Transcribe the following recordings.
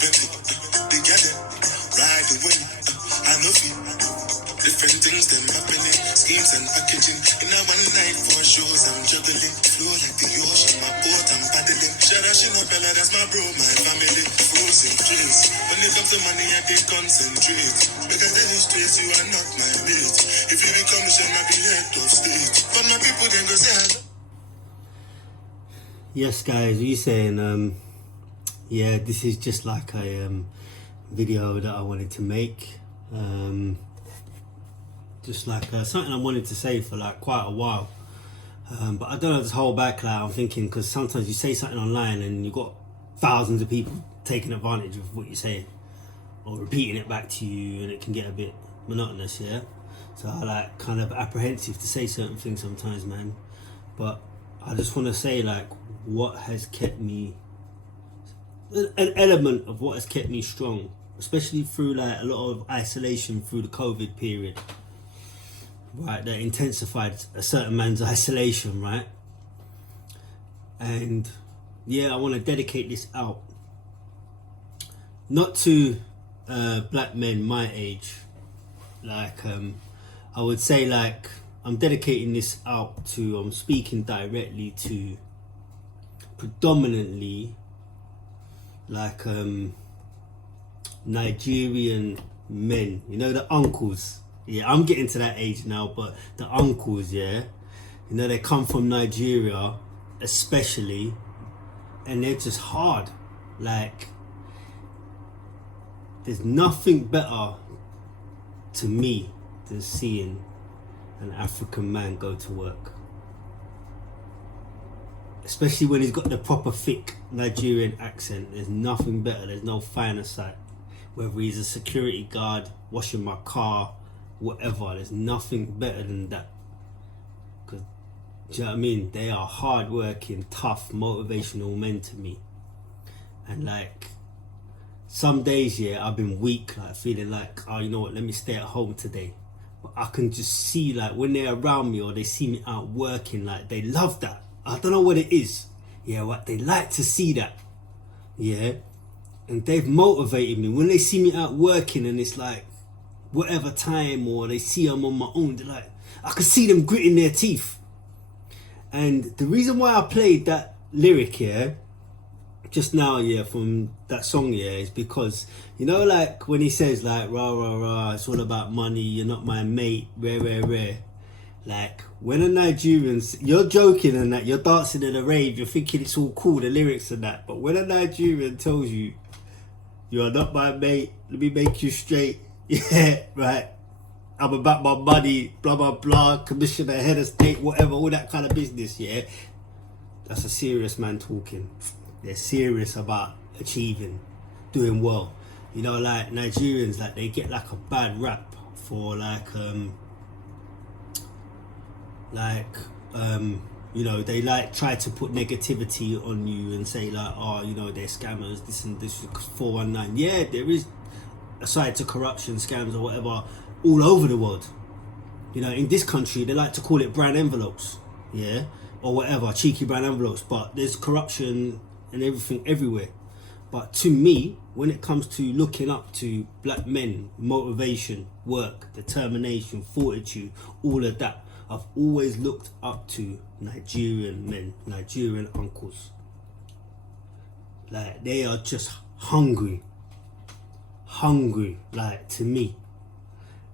Bentley. They get it, ride the wind. I know it. Different things them happening, schemes and packaging. In a one night for shows, I'm juggling. Flow like the ocean, my boat, I'm paddling. Sharashi no fella, that's my bro, my family. Frozen dreams. When it comes to money, I can concentrate. Because tell you straight, you are not my mate. If you become a shame, I be head of state. But my people then go say hello. Yes, guys, you saying, yeah, this is just like a video that I wanted to make. Just like something I wanted to say for like quite a while. But I don't know, this whole back, like, I'm thinking, because sometimes you say something online and you've got thousands of people taking advantage of what you're saying or repeating it back to you, and it can get a bit monotonous, yeah? So I like kind of apprehensive to say certain things sometimes, man. But I just want to say, like, what has kept me, an element of what has kept me strong, especially through like a lot of isolation through the COVID period, right, that intensified a certain man's isolation, right? And yeah, I want to dedicate this out, not to black men my age, like I would say, like, I'm dedicating this out to, I'm speaking directly to predominantly like Nigerian men, you know, the uncles. Yeah, I'm getting to that age now, but the uncles, yeah, you know, they come from Nigeria especially, and they're just hard. Like, there's nothing better to me than seeing an African man go to work, especially when he's got the proper thick Nigerian accent. There's nothing better, there's no finer sight. Whether he's a security guard, washing my car, whatever, there's nothing better than that. Because, do you know what I mean? They are hard-working, tough, motivational men to me. And like, some days, yeah, I've been weak, like feeling like, oh, you know what, let me stay at home today. But I can just see, like, when they're around me or they see me out working, like, they love that. I don't know what it is. Yeah, what they like to see that. Yeah. And they've motivated me. When they see me out working and it's like whatever time, or they see I'm on my own, they're like, I can see them gritting their teeth. And the reason why I played that lyric here just now, yeah, from that song, yeah, is because, you know, like when he says like, rah, rah, rah, it's all about money, you're not my mate, rare, rare, rare. Like, when a Nigerian's, you're joking and that, you're dancing in a rave, you're thinking it's all cool, the lyrics and that, but when a Nigerian tells you, you are not my mate, let me make you straight, yeah, right, I'm about my money, blah, blah, blah, commissioner, head of state, whatever, all that kind of business, yeah, that's a serious man talking. They're serious about achieving, doing well. You know, like Nigerians, like, they get like a bad rap for like, you know, they like try to put negativity on you and say like, oh, you know, they're scammers, this and this, 419. Yeah, there is a side to corruption, scams or whatever all over the world. You know, in this country, they like to call it brown envelopes, yeah, or whatever, cheeky brown envelopes, but there's corruption and everything everywhere. But to me, when it comes to looking up to black men, motivation, work, determination, fortitude, all of that, I've always looked up to Nigerian men, Nigerian uncles. Like, they are just hungry, like, to me.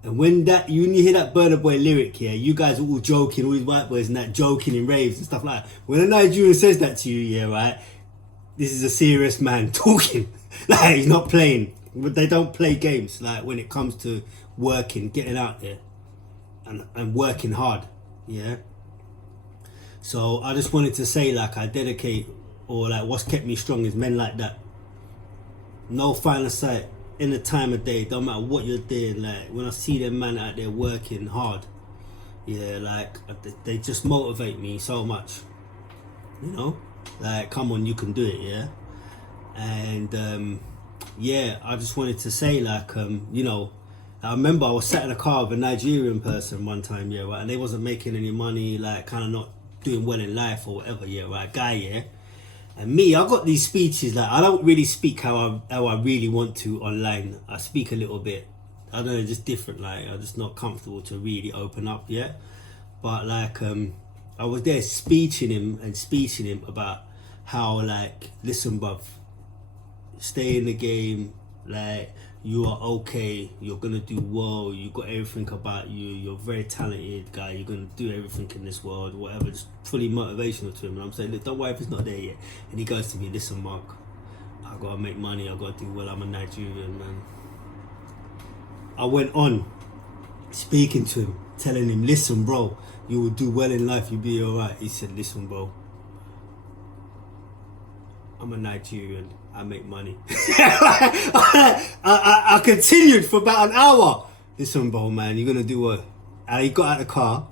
And when you hear that Burna Boy lyric here, you guys are all joking, all these white boys and that, joking in raves and stuff like that. When a Nigerian says that to you, yeah, right, this is a serious man talking. Like, he's not playing. But they don't play games, like, when it comes to working, getting out there and working hard, yeah. So I just wanted to say, like, I dedicate, or like, what's kept me strong is men like that. No finer sight in the time of day, don't matter what you're doing. Like, when I see them man out there working hard, yeah, like, they just motivate me so much, you know. Like, come on, you can do it, yeah. And yeah, I just wanted to say, like, you know, I remember I was sat in a car with a Nigerian person one time, yeah, right, and they wasn't making any money, like, kind of not doing well in life or whatever, yeah, right, guy, yeah. And me, I got these speeches, like I don't really speak how I really want to online. I speak a little bit. I don't know, just different. Like I'm just not comfortable to really open up yet. But like I was there speeching him about how, like, listen, bruv, stay in the game. Like, you are okay. You're gonna do well. You got everything about you. You're a very talented guy. You're gonna do everything in this world, whatever. Just fully motivational to him. And I'm saying, look, don't worry if it's not there yet. And he goes to me, listen, Mark, I gotta make money. I gotta do well. I'm a Nigerian, man. I went on speaking to him, telling him, listen, bro, you will do well in life. You'll be alright. He said, listen, bro, I'm a Nigerian. I make money. I continued for about an hour. Listen, bro, man, you're gonna do what? And he got out of the car,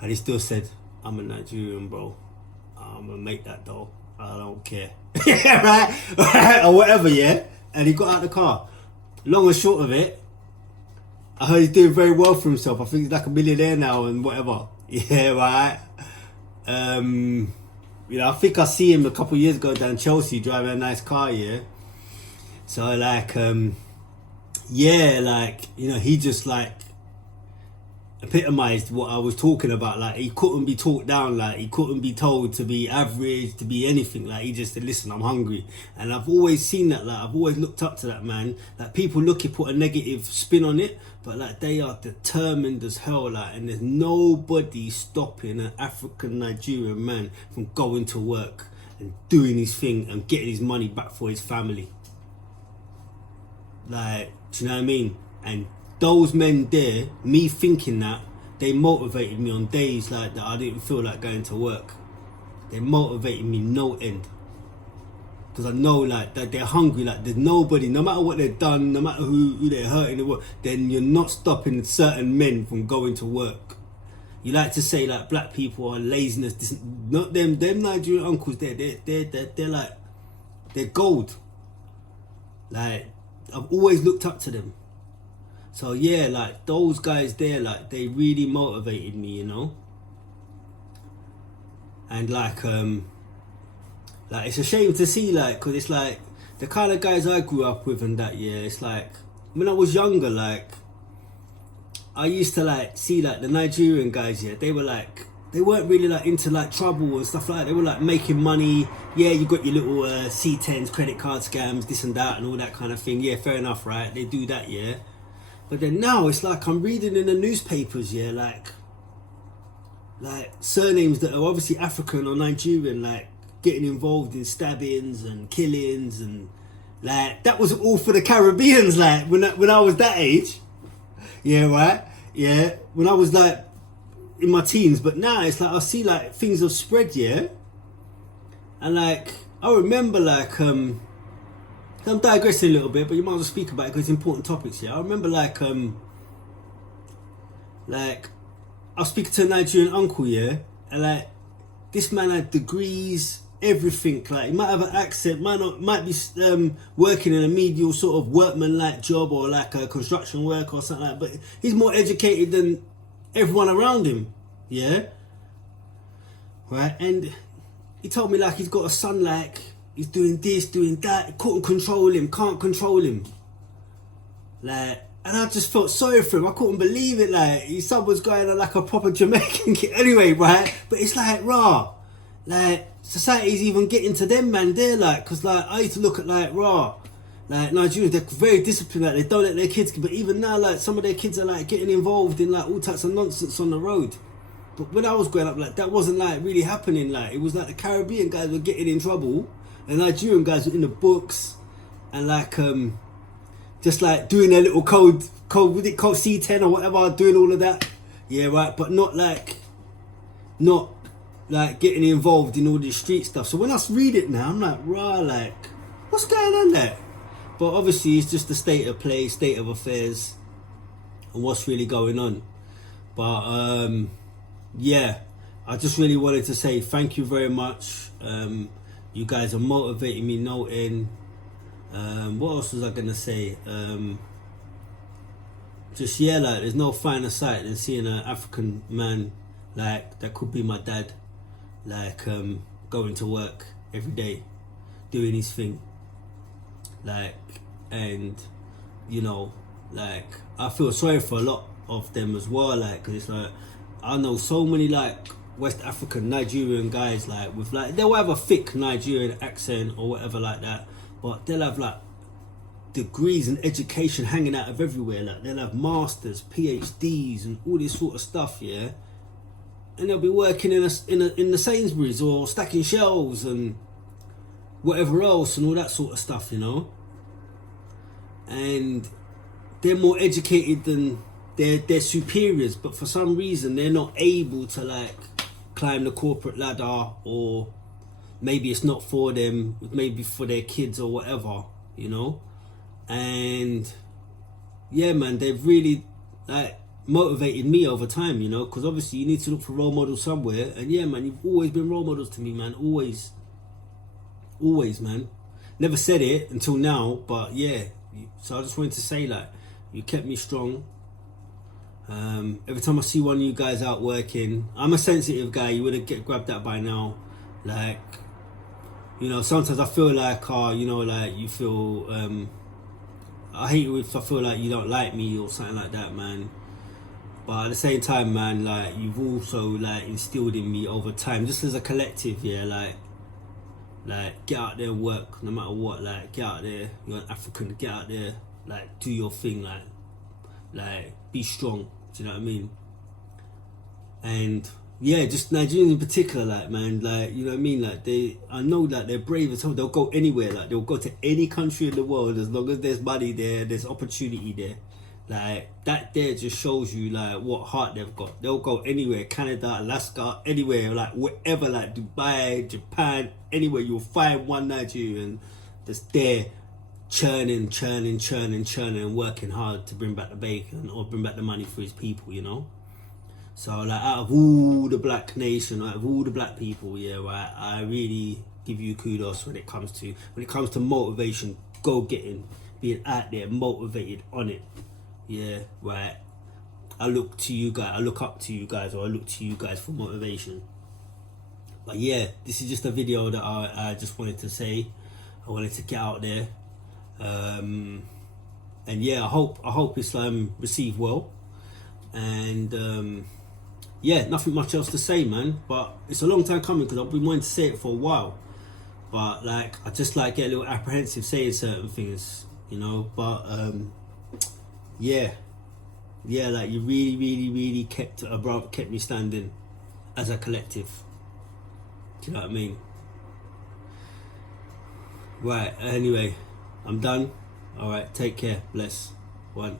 and he still said, I'm a Nigerian, bro. I'm gonna make that dough. I don't care. right? Or whatever, yeah? And he got out of the car. Long and short of it, I heard he's doing very well for himself. I think he's like a millionaire now and whatever. Yeah, right? You know, I think I see him a couple of years ago down Chelsea driving a nice car, yeah? So, like, yeah, like, you know, he just, like, epitomized what I was talking about. Like, he couldn't be talked down. Like, he couldn't be told to be average, to be anything. Like, he just said, listen, I'm hungry. And I've always seen that. Like, I've always looked up to that man. Like, people put a negative spin on it, but, like, they are determined as hell. Like, and there's nobody stopping an African Nigerian man from going to work and doing his thing and getting his money back for his family. Like, do you know what I mean? And those men there, me thinking that, they motivated me on days like that I didn't feel like going to work. They motivated me no end. Because I know, like, that they're hungry. Like, there's nobody, no matter what they've done, no matter who they're hurting, then you're not stopping certain men from going to work. You like to say, like, black people are laziness. Not them Nigerian uncles, they're like, they're gold. Like, I've always looked up to them. So yeah, like, those guys there, like, they really motivated me, you know. And like it's a shame to see, like, because it's like the kind of guys I grew up with and that, yeah, it's like when I was younger, like, I used to, like, see, like, the Nigerian guys, yeah, they weren't really, like, into, like, trouble and stuff like that. They were, like, making money. Yeah, you got your little C10s, credit card scams, this and that and all that kind of thing. Yeah, fair enough, right? They do that, yeah. But then now it's like I'm reading in the newspapers, yeah, like surnames that are obviously African or Nigerian, like, getting involved in stabbings and killings, and like that was all for the Caribbeans, like when I was that age. Yeah, right? Yeah, when I was, like, in my teens. But now it's like I see, like, things have spread, yeah. And, like, I remember, like, I'm digressing a little bit, but you might as well speak about it because it's important topics, yeah. I remember, like I was speaking to a Nigerian uncle, yeah, and, like, this man had degrees, everything. Like, he might have an accent, might be working in a medial sort of workman-like job or like a construction work or something like that, but he's more educated than everyone around him, yeah, right? And he told me, like, he's got a son, like, he's doing this, doing that, can't control him. Like, and I just felt sorry for him. I couldn't believe it. Like, his son was going on, like, a proper Jamaican kid. Anyway, right? But it's like, rah. Like, society's even getting to them, man. They're like, because, like, I used to look at, like, rah. Like, Nigerians, they're very disciplined. Like, they don't let their kids, but even now, like, some of their kids are, like, getting involved in, like, all types of nonsense on the road. But when I was growing up, like, that wasn't, like, really happening. Like, it was like the Caribbean guys were getting in trouble. And Nigerian guys were in the books and, like, just, like, doing their little code C10 or whatever, doing all of that. Yeah, right. But not getting involved in all this street stuff. So when I read it now, I'm like, rah, like, what's going on there? But obviously it's just the state of play, state of affairs, and what's really going on. But yeah, I just really wanted to say thank you very much. You guys are motivating me no end. What else was I gonna say? Just, yeah, like, there's no finer sight than seeing an African man, like, that could be my dad, like, going to work every day. doing his thing. Like, and you know, like, I feel sorry for a lot of them as well, like, because it's like, I know so many like West African Nigerian guys, like, with like, they'll have a thick Nigerian accent or whatever like that, but they'll have like degrees and education hanging out of everywhere. Like, they'll have masters, PhDs and all this sort of stuff, yeah, and they'll be working in the Sainsbury's or stacking shelves and whatever else and all that sort of stuff, you know. And they're more educated than their superiors, but for some reason they're not able to like climb the corporate ladder, or maybe it's not for them, maybe for their kids or whatever, you know. And yeah, man, they've really like motivated me over time, you know, because obviously you need to look for role models somewhere. And yeah, man, you've always been role models to me, man. Always, man. Never said it until now, but yeah. So I just wanted to say, like, you kept me strong. Every time I see one of you guys out working, I'm a sensitive guy. You would have grabbed that by now. Like, you know, sometimes I feel like, you know, like you feel, I hate it if I feel like you don't like me or something like that, man. But at the same time, man, like, you've also like instilled in me over time, just as a collective, yeah, like get out there and work no matter what. Like, get out there, you're an African, get out there, like, do your thing, like be strong, do you know what I mean? And yeah, just Nigerians in particular, like, man, like, you know what I mean, like, I know that they're brave as hell. They'll go anywhere, like, they'll go to any country in the world as long as there's money there, there's opportunity there. Like, that there just shows you like what heart they've got. They'll go anywhere, Canada, Alaska, anywhere, like wherever, like Dubai, Japan, anywhere. You'll find one Nigerian that's there churning and working hard to bring back the bacon or bring back the money for his people, you know. So like, out of all the black nation, out of all the black people, yeah, right, I really give you kudos when it comes to motivation, go getting, being out there, motivated on it. Yeah, right. I look up to you guys, or I look to you guys for motivation. But yeah, this is just a video that I just wanted to say. I wanted to get out there. And yeah, I hope it's received well. And yeah, nothing much else to say, man. But it's a long time coming, because I've been wanting to say it for a while. But like, I just like get a little apprehensive saying certain things, you know. But yeah, like, you really kept me standing as a collective. Do you know what I mean? Right, anyway, I'm done. Alright, take care. Bless. One.